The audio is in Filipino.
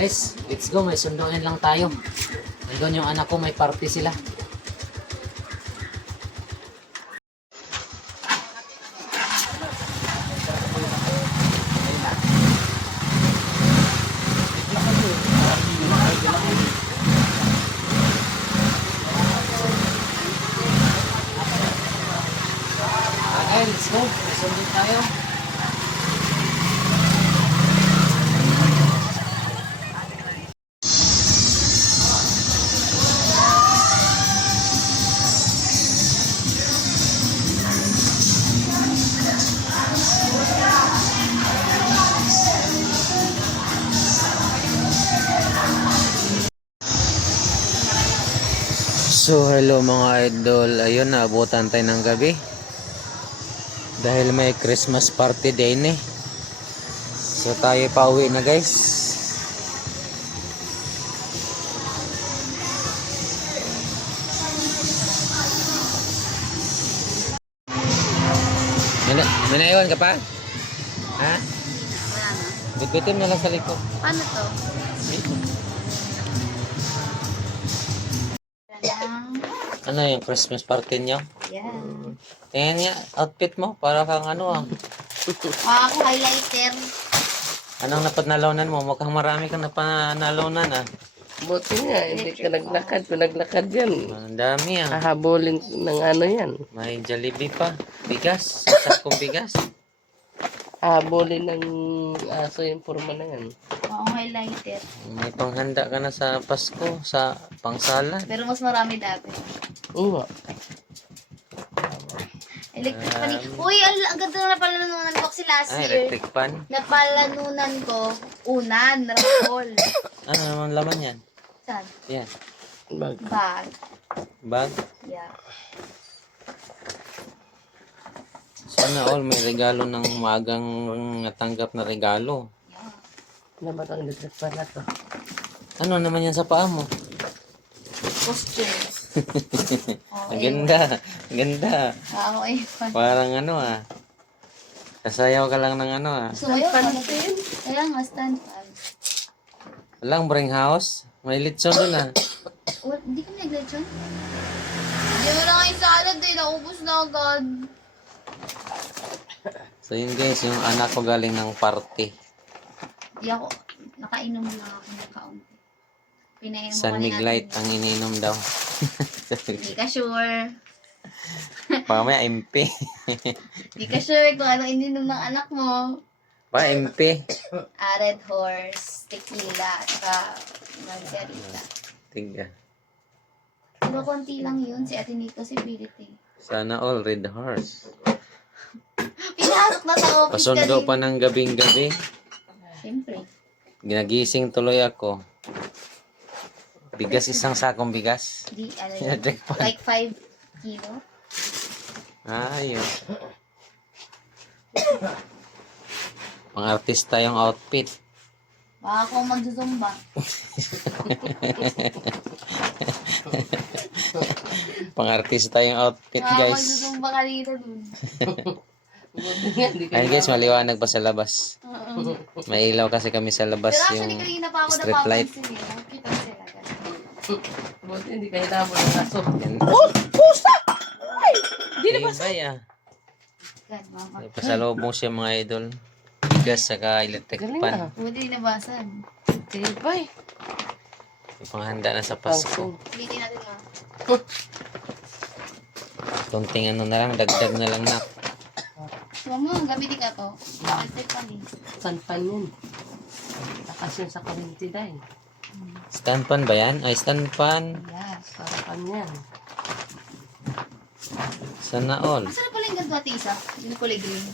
Guys, let's go. May sunduin lang tayo. Nandun yung anak ko, may party sila. Okay, let's go. May sundin tayo. So hello mga idol, ayun naabutan tayo ng gabi dahil may Christmas party din eh. So tayo pauwi na guys. May naiwan ka pa? Ha? Wala na. Bitbitin na lang sa likod. Paano to? Ano yung Christmas party niyo? Yan. Tingnan niya, outfit mo, para kang ano ah. Ako highlighter. Anong napanalonan mo? Mukhang marami kang napanalonan ah. Buti nga, hindi ka naglakad. Kung naglakad yan, Ang dami ah. hahabulin ng ano yan. May Jollibee pa. Bigas. Sakong bigas. Hahabulin ng aso yung forma na yan. Ako highlighter. May panghanda ka na sa Pasko, sa pangsalad. Pero mas marami dati. Oo. Electric pan. Uy, ang ganda na napalanunan ko kasi last Ay, year. electric pan. Napalanunan ko unan, rapol. Ano naman laman yan? Saan? Yan. Bag. Bag. Bag. Yeah. Sana all may regalo ng magang natanggap na regalo. Yeah. Ano ba itong electric pan na to? Ano naman yan sa paa mo? Costumes. Ang ganda. Ang ganda. Ako ay fan. Parang ano ah. Kasayaw ka lang ng ano ah. So, ayun. Kaya nga, stand fan. Walang bring house. May litson doon ah. Hindi ka nag-lechon? Hindi mo na kayo salad eh. Naubos na agad. So yun guys, yung anak ko galing ng party. Hindi ako. Nakainom na ako ng kaunti. Pinainom ko San ni Miglite ang ininom daw. Hindi ka sure. Pamaya MP. Hindi ka sure kung anong ininom ng anak mo. Pa MP. Red Horse, tequila, saka margarita. Tiga. Pero konti lang yun. Si Ate Nico, si Pilit eh. Sana all red horse. Pinasok na sa office Pasundo pa ng gabing-gabi. Siyempre. Ginagising tuloy ako. Bigas, isang sakong bigas. Di, ano yun? Electric pan. Like 5 kilo. Ayun. Pang artista yung outfit. Baka ako magzumba. Pang artista yung outfit Baka guys. magzumba ka dito dun. Buti nga, hindi ka Ayun guys, maliwanag pa sa labas. Oo. May ilaw kasi kami sa labas Pero yung actually, kanina pa ako street light. napapansin eh. Nakita sila. Buti hindi ka hinabol ng aso. Yan. Pusa! Ay! Di na ba? Ibay ah. God, mama. May pasalubong siya mga idol. Bigas saka electric Galing pan. ah. Buti nabasan. Tibay. May panghanda na sa Pasko. Pasko. Ulitin natin ha. Tunting ano na lang, dagdag na lang na. So mo, gamitin ka to. Electric pan eh. San pan yun? Takas yun sa kurinti dahil. Stand pan ba yan? Ay, stand pan. Yes. San pan yan. Sana all. Masarap pala yung ganito ate isa. Yung kulay green.